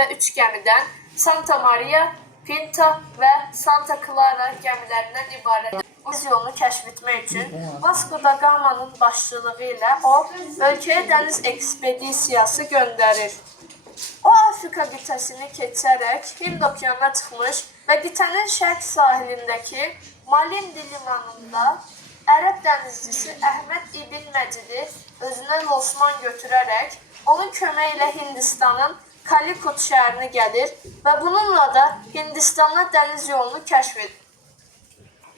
və 3 gəmidən Santa Maria, Pinta və Santa Clara gəmilərindən ibarət. Dəniz yolunu kəşf etmək üçün Vasco da Gama'nın başçılığı ilə o, ölkəyə dəniz ekspedisiyası göndərir. O, Afrika qitəsini keçərək Hind okeanına çıxmış və qitənin şərq sahilindəki Malindi limanında Ərəb dənizçisi Əhməd İbn Məcidi özünə losman götürərək onun köməyi ilə Hindistanın Kalikut şəhərinə gəlir və bununla da Hindistana dəniz yolunu kəşf edir.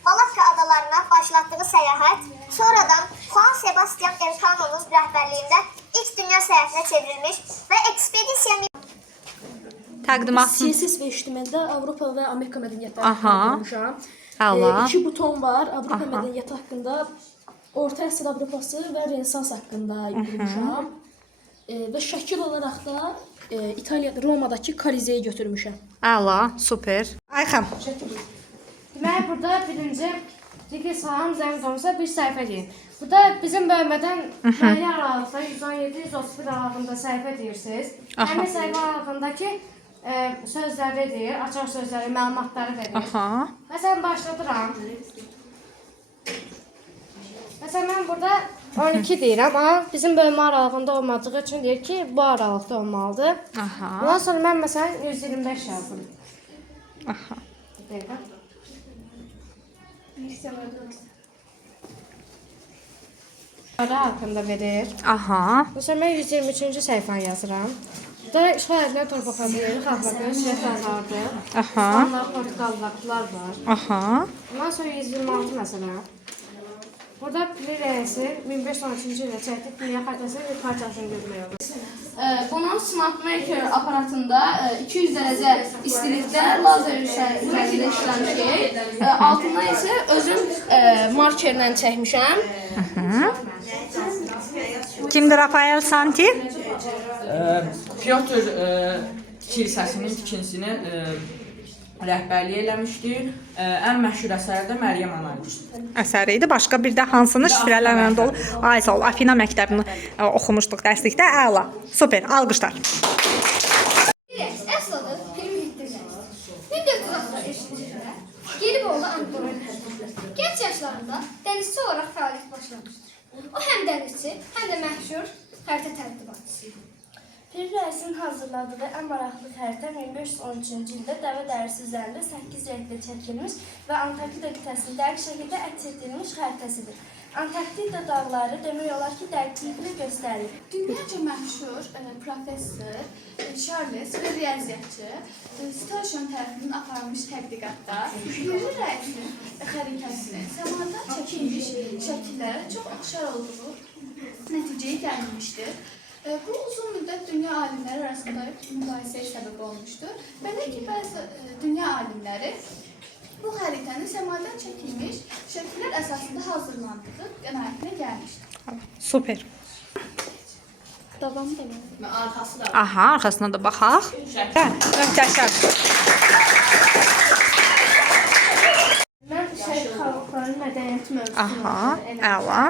Malakka adalarına başlatdığı səyahət sonradan Juan Sebastian Elcano'nun rəhbərliyində ilk dünya səyahətinə çevrilmiş və ekspedisiya Təqdimatın. Siyasi və ictimaiyyətdə Avropa və Amerika mədəniyyətləri haqqında Əla. 2 buton var. Avropa mədəniyyəti haqqında, Orta Əsr Avropası və Renessans haqqında yazmışam. Və şəkil olaraq da İtaliyada, Romadakı Kolizeyi götürmüşəm. Əla, super. Ayxan. Deməli, burada birinci Diki Salam Zəmzəmsə bir səhifə deyir. Burada bizim bölmədən müəyyən aralıqda 117-131 aralığında səhifə deyirsiniz. Həmin səhifə aralığındakı sözləri deyir, açar sözləri, məlumatları verir. Məsələn, başladıram. Məsələn, mən burada 12 deyirəm, amma bizim bölmə aralığında olmadığı üçün deyir ki, bu aralıqda olmalıdır. Bundan sonra mən məsələn 125 yazdım. Deyirəm. Ara haqqında verir. Məsələn, mən 123-cü səhifəni yazıram. Burada işğal edilən torpaqları, xalqları, şəhərlərdir. İspanlar, Portugallılar var. Bundan sonra 126 məsələn. Burada Piri rəisi 1513-cü ildə çəkdik dünya xəritəsinin bir parçasını görmək olur. Bunun Smart Maker aparatında 200 dərəcə istilikdə lazer üzərində işləmişik. Altından isə özüm markerlə çəkmişəm. Kimdir Rafael Santi? Pyotr kilsəsinin tikintisini rəhbərlik eləmişdir. Ən məşhur əsəri də Məryəm Ana'dır. Əsəri idi. Başqa bir də hansını şifrələrlə dolu? Ay sağ ol. Afina məktəbini oxumuşduq dərslikdə. Əla. Super. Alqışlar. Əsl adı Piri Mühittin. 1963-cü ildə Gelibolu Anadolu'da genç yaşlarında dənizçi olaraq fəaliyyət başlamışdır. O həm dənizçi, həm də məşhur xəritə tərtibatçısıdır. Piri rəisinin hazırladığı ən maraqlı xəritə 1513-cü ildə dəvə dərisi üzərində 8 rənglə çəkilmiş və Antarktida qitəsini dəqiq şəkildə əks etdirilmiş xəritəsidir. Antarktida dağları demək olar ki, dəqiqliklə göstərir. Dünyaca məşhur professor Charles və riyaziyyatçı Stoşon tərəfindən aparılmış tədqiqatda Piri rəisinin xəritəsinin səmadan çəkilmiş şəkillərə çox oxşar olduğu nəticəyə gəlmişdir. Bu uzun müddət dünya alimləri arasında mübahisəyə səbəb olmuşdur. Belə ki, bəzi dünya alimləri bu xəritənin səmadan çəkilmiş şəkillər əsasında hazırlandığı qənaətinə gəlmişdir. Super. Davam demək. Arxası da. Aha, arxasına da baxaq. Möhtəşəm. Mən şərq xalqlarının mədəniyyəti mövzusunu Əla.